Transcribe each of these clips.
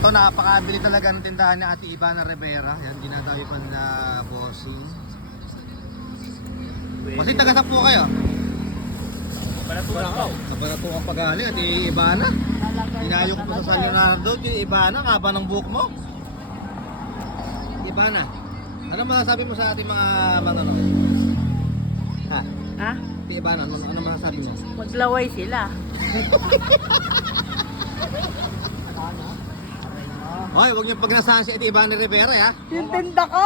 Ito, napakabili talaga ng tindahan ni Ate Ivana Rivera. Yan, ginagawa pa nila bossing. Bossing, taga sa po kayo? Kabanatuang pagaling, Ate Ivana. Dinayo ko pa sa San Leonardo. Ivana, nga ba ng buhok mo? Ivana, ano masasabi mo sa ating mga manonood? Ha? Ha? Ate Ivana, ano masasabi mo? Maglaway sila. Hoy, huwag niyo pagnasahan si Ate Ivana Rivera, ha? Yung tinda ko!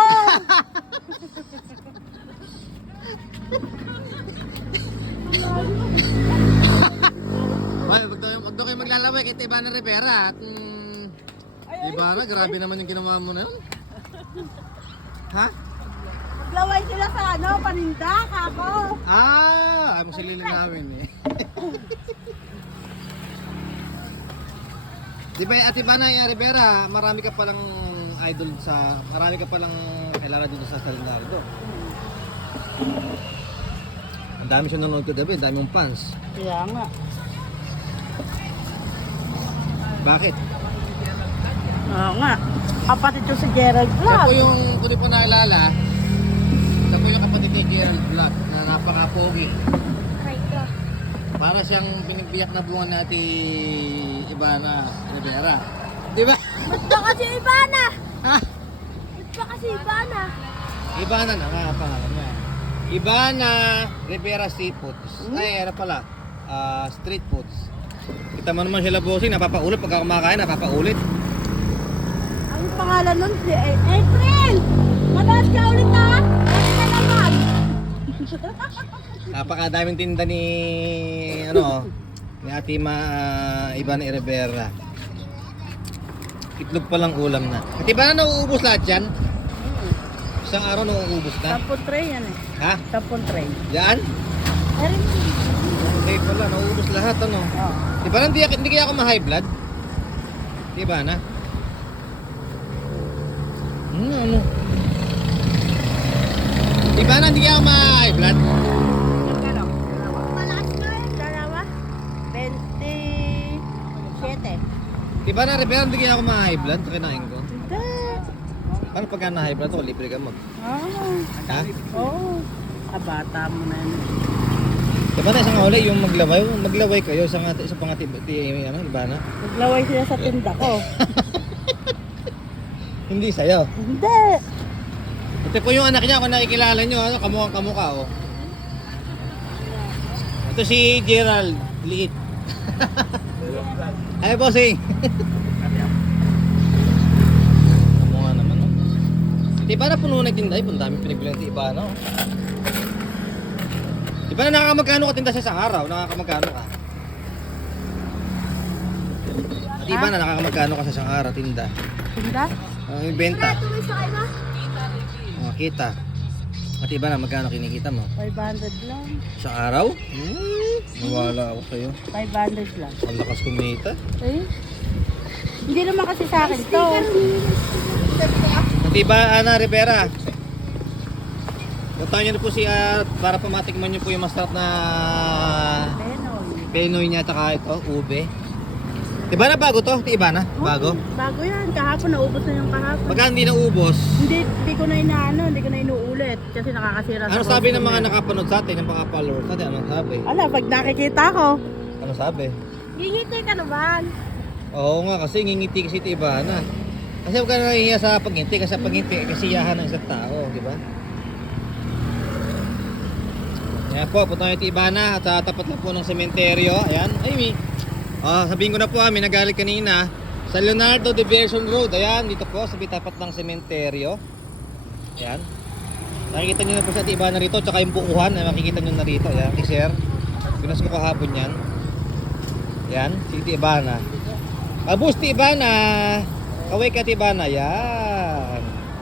Hoy, wag daw kayo maglalaway kay Ate Ivana Rivera. At, Ivana, grabe naman yung ginawa mo na yun. Ha? Maglaway sila sa ano, paninda, kako. Ay mo silili namin eh. Di ba Ate Ivana Rivera, marami ka palang idol sa, marami ka palang kilala dito sa San Leonardo. Ang dami siya nanonood kagabi, ang dami mong fans. Kaya nga. Bakit? Oo nga. Kapatid ko si Gerald Siya Vlog. po yung, kung di po nakilala, siya po yung kapatid ni Gerald Vlog na napaka-pogi. Para siyang pinagbiyak na bunga ni Ate Ivana Rivera. Di ba? Ba't ba kasi Ivana? Ha? Ba't ba kasi Ivana? Ivana na nga ang pangalan niya. Ivana Rivera Seafoods. Ay, ano pala? Street foods. Kita mo naman sila bossing, napapaulit pagka kumakain, napapaulit. Ang pangalan nun si April! Madalas ka ulit ha? Ano na naman? Napakadaming tinda ni ano, ni Ate Ivana Rivera. Itlog pa lang ulam na. At iba na nauubos lahat yan? Isang araw nauubos na? 10 tray yan eh. Ha? 10 tray. Yan? Erin. Okay pala, nauubos lahat ano. Oo. Di ba hindi kaya ako ma-high blood? Di ba na? Ano? Di ba na hindi kaya ako ma-high blood? Magkano? Malakas ka eh. Dalawa? 27. Di ba na Rivera hindi kaya ako ma-high blood sa kinain ko? Hindi. Paano pagka na-high blood ako, libre ka mag? Ha? Oo. Kabata mo na yun. Di ba na isang huli yung maglaway kayo sa pangati ano, di ba na? Maglaway sila sa tinda ko. Hindi sa'yo. Hindi. Ito po yung anak niya, kung nakikilala nyo, ano, kamukhang kamukha, oh. Ito si Gerald, liit. Ay, bossing. Kamukha naman, oh. Di ba na puno na tinday? Ang dami pinagbilang ti iba, no? Di ba na nakakamagkano ka tinda sa isang araw? Nakakamagkano ka? Di ba na nakakamagkano ka sa isang araw tinda? Tinda? Ang benta. Kita. At iba na magkano kinikita mo? 500 lang. Sa araw? Nawala ako sa'yo. 500 lang. Ang lakas kumita. Eh? Hindi naman kasi sa akin to. At iba, Ana Rivera. Puntahan nyo na po siya para pamatikman nyo po yung masarap na Penoy. Penoy niya at saka ito, ube. Diba na bago to? Iba na? Bago? Bago yan. Kahapon naubos na yung kahapon. Pagka hindi naubos, Hindi ko na inaano. Hindi ko na inuulit. Kasi nakakasira ano sa sabi ng consumer. mga nakapanood sa atin, ng mga followers natin? Ano sabi? Ala, pag nakikita ko. Ano sabi? Gingiti ka naman. Oo nga, kasi ngingiti kasi ito iba na. Kasi huwag ka na nahihiya sa pagngiti, kasi pagngiti ay kasiyahan ng isang tao, di ba? Ayan po, punta natin Ivana at tapat lang po ng sementeryo. Ayan, ay may. Sabihin ko na po may nagalit kanina. Sa Leonardo Diversion Road, ayan, dito po, sa tapat ng sementeryo. Ayan. Nakikita nyo na po sa Ivana rito, tsaka yung bukuhan, ay makikita nyo na rito. Ayan, i-share. Pinas ko kahapon yan. Ayan, si Ivana. Abus Ivana! Kaway ka Ivana, yan.